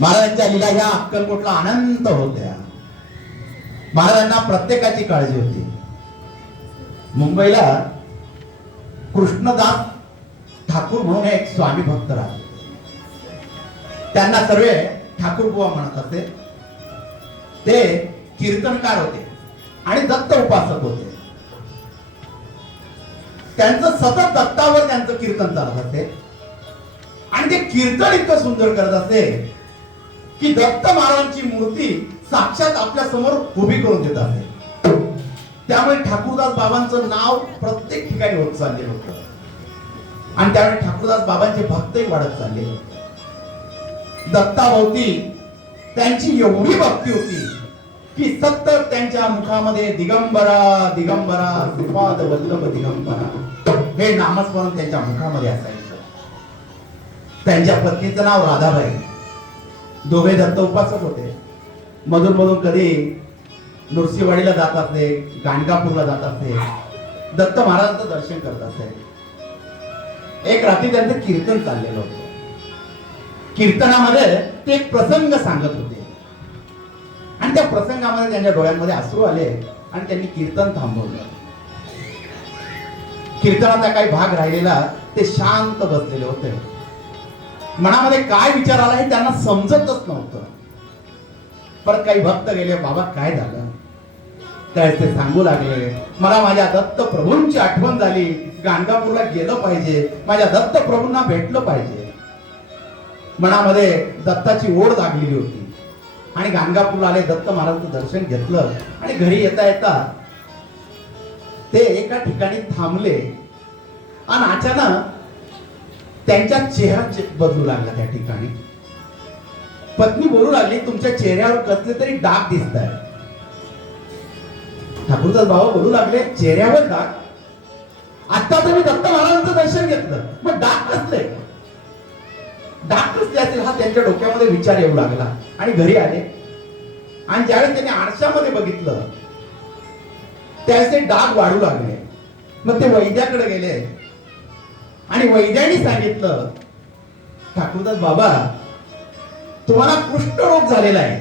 महाराजांच्या लीला ह्या अक्कलकोटला अनंत होत्या. महाराजांना प्रत्येकाची काळजी होती. मुंबईला कृष्णदास ठाकूर म्हणून एक स्वामी भक्त राहते. त्यांना सर्व ठाकूर बुवा म्हणत असे. ते कीर्तनकार होते आणि दत्त उपासक होते. त्यांचं सतत दत्तावर त्यांचं कीर्तन चालत असे आणि ते कीर्तन इतकं सुंदर करत असे की दत्त महाराजांची मूर्ती साक्षात आपल्या समोर उभी करून देत असे. त्यामुळे ठाकूरदास बाबांचं नाव प्रत्येक ठिकाणी होत चाललेलं होतं आणि त्यामुळे ठाकूरदास बाबांचे भक्तही वाढत चालले होते. दत्ताभोवती त्यांची एवढी भक्ती होती की सतत त्यांच्या मुखामध्ये दिगंबरा दिगंबरा श्रीपाद वल्लभ दिगंबरा हे नामस्मरण त्यांच्या मुखामध्ये असायचं. त्यांच्या पत्नीचं नाव राधाबाई. दोघे दत्त उपासक होते. मधून मधून कधी नृसिंहवाडीला जात असते, गाणगापूरला जात असते, दत्त महाराजांचं दर्शन करत असते. एक रात्री त्यांचं कीर्तन चाललेलं होतं. कीर्तनामध्ये ते एक प्रसंग सांगत होते आणि त्या प्रसंगामध्ये त्यांच्या डोळ्यांमध्ये अश्रू आले आणि त्यांनी कीर्तन थांबवलं. कीर्तनाचा काही भाग राहिलेला ते शांत बसलेले होते. मनामध्ये काय विचार आला हे त्यांना समजतच नव्हतं. परत काही भक्त गेले, बाबा काय झालं? त्यावेळेस ते सांगू लागले, मला माझ्या दत्त प्रभूंची आठवण झाली, गाणगापूरला गेलं पाहिजे, माझ्या दत्त प्रभूंना भेटलं पाहिजे. मनामध्ये दत्ताची ओढ लागलेली होती आणि गाणगापूरला आले, दत्त महाराजांचं दर्शन घेतलं आणि घरी येता येता ते एका ठिकाणी थांबले आणि अचानक त्यांच्या चेहरा बदलू लागला. त्या ठिकाणी पत्नी बोलू लागली, तुमच्या चेहऱ्यावर कसले तरी डाग दिसत आहे. ठाकूरदास बाबा बोलू लागले, चेहऱ्यावर डाग? आता तर मी दत्त महाराजांचं दर्शन घेतलं, मग डाग कसले? डाग कसले असेल हा त्यांच्या डोक्यामध्ये विचार येऊ लागला आणि घरी आले आणि ज्यावेळेस त्यांनी आरशामध्ये बघितलं त्यावेळेस ते डाग वाढू लागले. मग ते वैद्याकडे गेले आणि वैद्याने सांगितलं, ठाकूरदास बाबा तुम्हाला कुष्ठरोग झालेला आहे,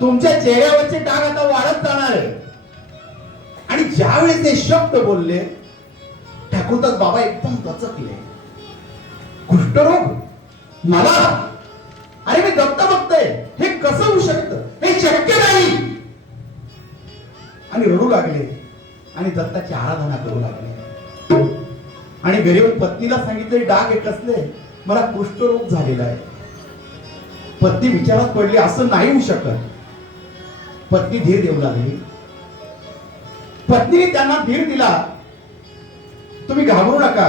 तुमच्या चेहऱ्यावरचे डाग आता वाढत जाणार आहे. आणि ज्यावेळेस ते शब्द बोलले ठाकूरदास बाबा एकदम दचकले. कुष्ठरोग मला? अरे मी दत्त बघतोय, हे कसं होऊ शकतं? हे शक्य नाही. आणि रडू लागले आणि दत्ताची आराधना करू लागले. आणि घरी येऊन पत्नीला सांगितले, डाग हे कसले? मला कुष्ठरोग झालेला आहे. पत्नी विचारात पडली, असं नाही होऊ शकत. पत्नी धीर देऊ लागली. पत्नीने त्यांना धीर दिला, तुम्ही घाबरू नका,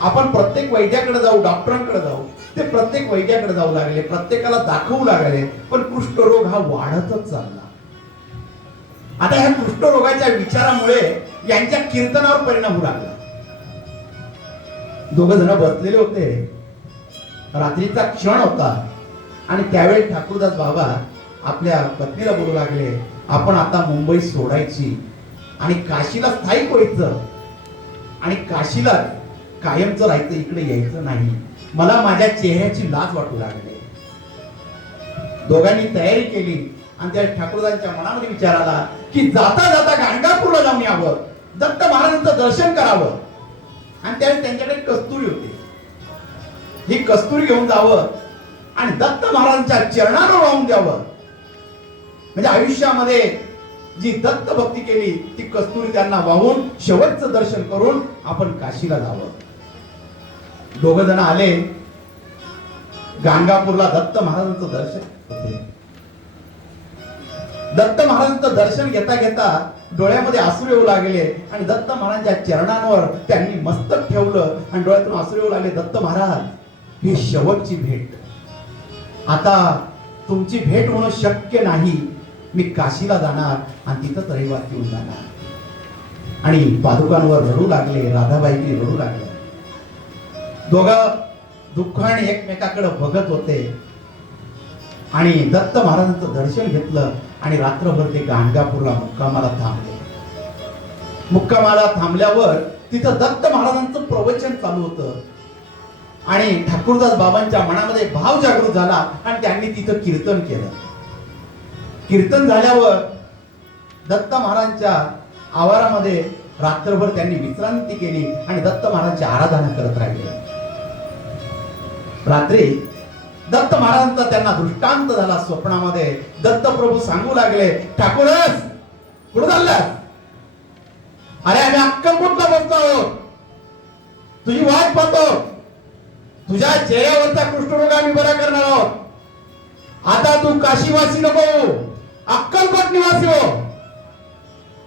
आपण प्रत्येक वैद्याकडे जाऊ, डॉक्टरांकडे जाऊ. ते प्रत्येक वैद्याकडे जाऊ लागले, प्रत्येकाला दाखवू लागले, पण कुष्ठरोग हा वाढतच चालला. आता ह्या कुष्ठरोगाच्या विचारामुळे यांच्या कीर्तनावर परिणाम होऊ लागला. दोघ जण बसलेले होते, रात्रीचा क्षण होता आणि त्यावेळी ठाकूरदास बाबा आपल्या पत्नीला बोलू लागले, आपण आता मुंबई सोडायची आणि काशीला स्थायिक व्हायचं आणि काशीला कायमचं राहायचं, इकडे यायचं नाही. मला माझ्या चेहऱ्याची लाज वाटू लागली. दोघांनी तयारी केली आणि त्या ठाकूरदासच्या मनामध्ये विचार आला की जाता जाता गाणगापूरला जाऊन यावं, दत्त महाराजांचं दर्शन करावं. आणि त्यावेळी त्यांच्याकडे कस्तुरी होती. ही कस्तुरी घेऊन जावं आणि दत्त महाराजांच्या चरणावर वाहून द्यावं. म्हणजे आयुष्यामध्ये जी दत्त भक्ती केली ती कस्तुरी त्यांना वाहून शेवटचं दर्शन करून आपण काशीला जावं. दोघ जण आले गाणगापूरला. दत्त महाराजांचं दर्शन होते. दत्त महाराजांचं दर्शन घेता घेता डोळ्यामध्ये अश्रू येऊ लागले आणि दत्त महाराजांच्या चरणांवर त्यांनी मस्तक ठेवलं आणि डोळ्यातून अश्रू येऊ लागले. दत्त महाराज, ही शेवटची भेट, आता तुमची भेट होणं शक्य नाही. मी काशीला जाणार आणि तिथंच रहिवासी होऊन जाणार. आणि पादुकांवर रडू लागले. राधाबाई रडू लागले. दोघं दुःखाने एकमेकाकडे बघत होते आणि दत्त महाराजांचं दर्शन घेतलं आणि रात्रभर ते गाणगापूरला मुक्कामाला थांबले. मुक्कामाला थांबल्यावर तिथं दत्त महाराजांचं प्रवचन चालू होतं आणि ठाकूरदास बाबांच्या मनामध्ये भाव जागृत झाला आणि त्यांनी तिथं कीर्तन केलं. कीर्तन झाल्यावर दत्त महाराजांच्या आवारामध्ये रात्रभर त्यांनी विश्रांती केली आणि दत्त महाराजांची आराधना करत राहिले. रात्री दत्त महाराजांचा त्यांना दृष्टांत झाला. स्वप्नामध्ये दत्त प्रभू सांगू लागले, ठाकूरस कुठं चाललास? अरे आम्ही अक्कलकोटला बसतो आहोत, तुझी वाट पाहतो, तुझ्या चेहऱ्यावरचा कुष्ठरोग आम्ही बरा करणार आहोत. आता तू काशीवासी नको, अक्कलकोट निवासी हो.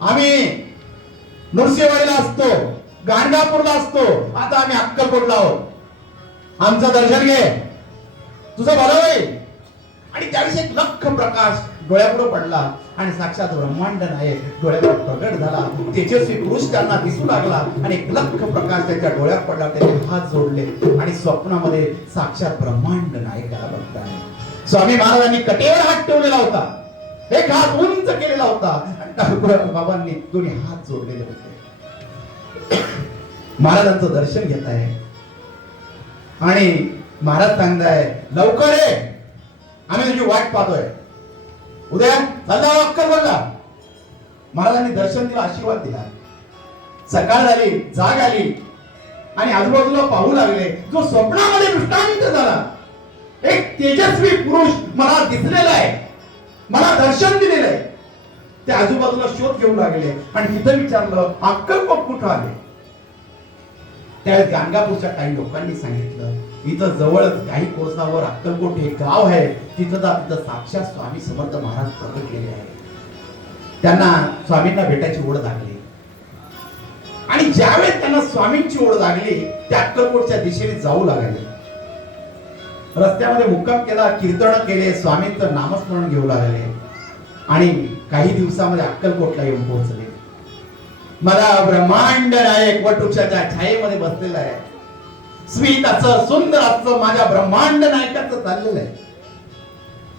आम्ही नृसिंहवाडीला असतो, गाणगापूरला असतो, आता आम्ही अक्कलकोटला आहोत. आमचं दर्शन घे, तुझं भलं होईल. आणि त्यावेळेस एक लख प्रकाश डोळ्यापुढे पडला आणि साक्षात ब्रह्मांड नायक डोळ्यापुढे प्रगट झाला. तेजस्वी पुरुष त्यांना दिसू लागला आणि एक लख प्रकाश त्यांच्या डोळ्यात पडला. त्यांनी हात जोडले आणि स्वप्नामध्ये साक्षात ब्रह्मांड नायकाला बघताय. स्वामी महाराजांनी कटेवर हात ठेवलेला होता, एक हात उंच केलेला होता आणि ठाकूर बाबांनी दोन्ही हात जोडलेले होते. महाराजांचं दर्शन घेत आहे आणि महाराज सांगताय, लवकर ये, आम्ही तुझी वाट पाहतोय, उद्या चालला अक्कलकोटला. महाराजांनी दर्शन दिलं, आशीर्वाद दिला. सकाळ झाली, जाग आली आणि आजूबाजूला पाहू लागले. जो स्वप्नामध्ये दृष्टांत झाला, एक तेजस्वी पुरुष मला दिसलेला आहे, मला दर्शन दिलेलं आहे. ते आजूबाजूला शोध घेऊ लागले आणि तिथं विचारलं, अक्कलकोट कुठं आले? त्यावेळेस गाणगापूरच्या काही लोकांनी सांगितलं, इथं जवळच काही कोसावर अक्कलकोट हे गाव आहे, तिथं साक्षात स्वामी समर्थ महाराज प्रकट केले आहे. त्यांना स्वामींना भेटायची ओढ लागली आणि ज्यावेळेस त्यांना स्वामींची ओढ लागली, ते अक्कलकोटच्या दिशेने जाऊ लागले. रस्त्यामध्ये मुक्काम केला, कीर्तन केले, स्वामींचं नामस्मरण घेऊ लागले आणि काही दिवसामध्ये अक्कलकोटला येऊन पोहोचले. मला ब्रह्मांड नायक वटवृक्षाच्या छायेमध्ये बसलेला आहे. स्मित असं सुंदर असं माझ्या ब्रह्मांड नायकाचं चाललेलं आहे.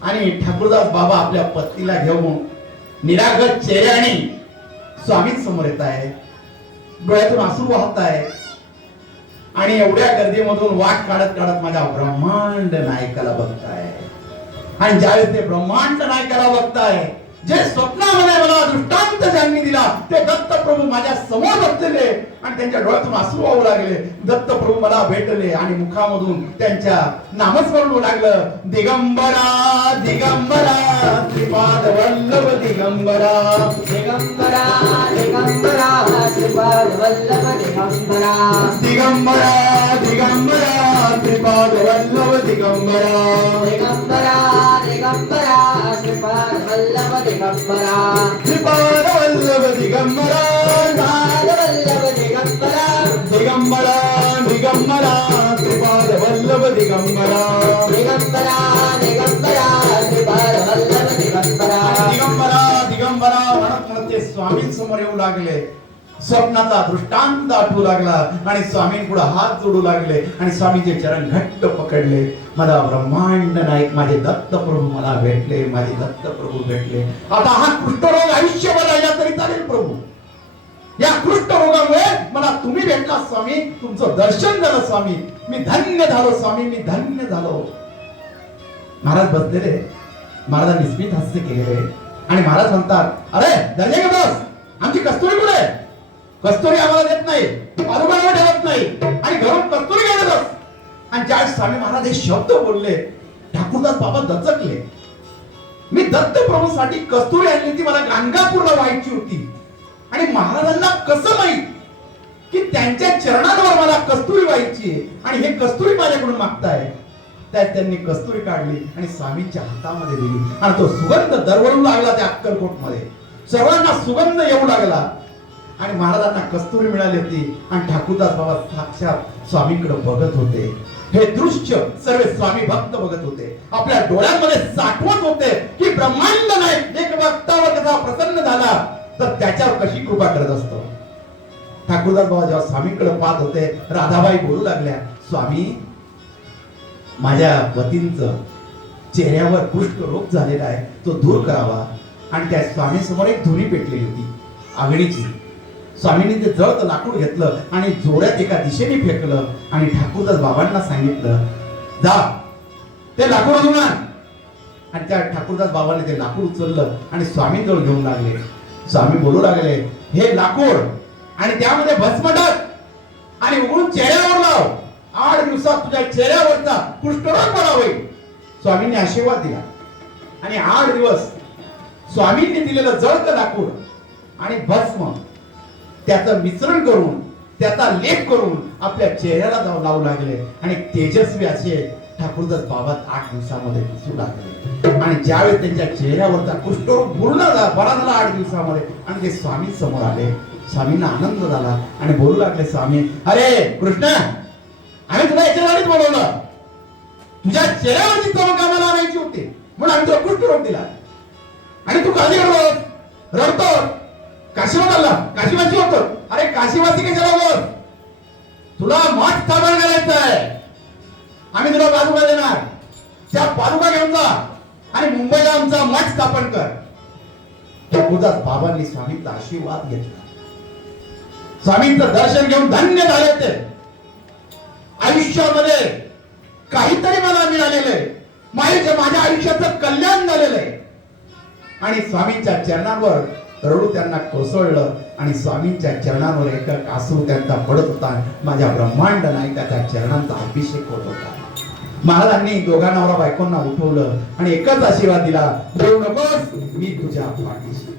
आणि ठाकूरदास बाबा आपल्या पत्नीला घेऊन निरागस चेहऱ्याने स्वामींसमोर येत आहे. डोळ्यातून अश्रू वाहत आहे आणि एवढ्या गर्दीमधून वाट काढत काढत माझ्या ब्रह्मांड नायकाला बघताय. आणि ज्यावेळेस ते ब्रह्मांड नायकाला बघताय, जे स्वप्नामध्ये मला दृष्टांत ज्यांनी दिला, ते दत्त प्रभू माझ्या समोर बसलेले आणि त्यांच्या डोळ्यातून अश्रू वाहू लागले. दत्त प्रभू मला भेटले आणि मुखामधून त्यांच्या नामस्मरण होऊ लागलं, दिगंबरा दिगंबरा श्रीपाद वल्लभ दिगंबरा, दिगंबरा दिगंबरा श्रीपाद वल्लभ दिगंबरा, दिगंबरा दिगंबरा श्रीपाद वल्लभ दिगंबरा, दिगंबरा दिगंबरा श्रीपाद वल्लभ दिगंबरा, श्रीपाद वल्लभ दिगंबरा, श्रीपाद वल्लभ दिगंबरा, दिगंबरा दिगंबरा श्रीपाद वल्लभ दिगंबरा, दिगंबरा दिगंबरा श्रीपाद वल्लभ दिगंबरा, दिगंबरा दिगंबरा म्हणत म्हणत ते स्वामींसमोर येऊ लागले. स्वप्नाचा दृष्टांत आठवू लागला आणि स्वामींपुढे हात जोडू लागले आणि स्वामींचे चरण घट्ट पकडले. माझा ब्रह्मांड नायक माझे दत्त प्रभू मला भेटले, माझे दत्त प्रभू भेटले. आता हा कुष्ठरोग आयुष्यभर राहिला तरी चालेल प्रभू, या कुष्ठरोगामुळे मला तुम्ही भेटला स्वामी, तुमचं दर्शन झालं स्वामी, मी धन्य झालो स्वामी, मी धन्य झालो. महाराज बसलेले, महाराजांनी स्मित हास्य केलेले आणि महाराज म्हणतात, अरे दर्जे घे बस, आमची कस्तुरी कुठे आहे? कस्तुरी आम्हाला देत नाही, आजोबांना ठेवत नाही आणि घरून कस्तुरी घेऊन बस. आणि ज्या स्वामी महाराज हे शब्द बोलले, ठाकूरदास बाबा दचकले. मी दत्त प्रभूसाठी कस्तुरी आणली होती, मला गाणगापूरला व्हायची होती आणि महाराजांना कसं माहित की त्यांच्या चरणांवर मला कस्तुरी व्हायची आणि हे कस्तुरी माझ्याकडून मागताय. त्यात त्यांनी कस्तुरी काढली आणि स्वामींच्या हातामध्ये दिली आणि तो सुगंध दरवळू लागला त्या अक्कलकोटमध्ये. सर्वांना सुगंध येऊ लागला आणि महाराजांना कस्तुरी मिळाली होती आणि ठाकूरदास बाबा साक्षात स्वामींकडे बघत होते. हे दृश्य सर्व स्वामी भक्त बघत होते, आपल्या डोळ्यांमध्ये साठवत होते की ब्रह्मांड नायक एक भक्तावर कसा प्रसन्न झाला तर त्याच्यावर कशी कृपा करत असतो. ठाकूरदास बाबा जेव्हा स्वामींकडे पाहत होते, राधाबाई बोलू लागल्या, स्वामी माझ्या पतींचं चेहऱ्यावर कुष्ठ रोग झालेला आहे, तो दूर करावा. आणि त्या स्वामी समोर एक धुनी पेटलेली होती आगळीची. स्वामींनी ते जळतं लाकूड घेतलं आणि जोरात एका दिशेने फेकलं आणि ठाकूरदास बाबांना सांगितलं, जा ते लाकूड घेऊन आण. आणि त्या ठाकूरदास बाबांनी ते लाकूड उचललं आणि स्वामींजवळ घेऊन लागले. स्वामी बोलू लागले, हे लाकूड आणि त्यामध्ये भस्म टाक आणि उघडून चेहऱ्यावर लाव. 8 दिवसात तुझ्या चेहऱ्यावरचा कुष्ठरोग बरा होईल. स्वामींनी आशीर्वाद दिला आणि 8 दिवस स्वामींनी दिलेलं जळतं लाकूड आणि भस्म त्याचं मिश्रण करून त्याचा लेप करून आपल्या चेहऱ्याला जाऊन लावू लागले आणि तेजस्वी असे ठाकूरदास बाबा 8 दिवसामध्ये दिसू लागले. आणि ज्यावेळी त्यांच्या चेहऱ्यावरचा कुष्ठरोग पूर्ण बरा झाला 8 दिवसामध्ये आणि ते स्वामी समोर आले. स्वामींना आनंद झाला आणि बोलू लागले, स्वामी, अरे कृष्ण, आम्ही तुला याच्यासाठीच बोलवलं, तुझ्या चेहऱ्यावरची चमक आम्हाला आणायची होती म्हणून आम्ही तुला कुष्ठरोग दिला आणि तू काळजी करतो, रडतो, काशीवाला काशीवासी होतो. अरे काशीवासी कशाला बोल, तुला मठ स्थापन करायचं आहे, आम्ही तुला पादुका देणार, त्या पादुका घेऊन जा आणि मुंबईला आमचा मठ स्थापन कर. ठाकूरदास बाबांनी स्वामींचा आशीर्वाद घेतला. स्वामींचं दर्शन घेऊन धन्य झाले ते. आयुष्यामध्ये काहीतरी मला मिळालेलं आहे, माझ्या आयुष्याचं कल्याण झालेलं आहे. आणि स्वामींच्या चरणांवर रडू त्यांना कोसळलं आणि स्वामींच्या चरणांवर एक आसरू त्यांचा पडत होता. माझ्या ब्रह्मांड नाही त्याच्या चरणांचा अभिषेक होत होता. महाराजांनी दोघा नवरा बायकोंना उठवलं आणि एकच आशीर्वाद दिला, देऊ नकोस, मी तुझ्या पाठीशी.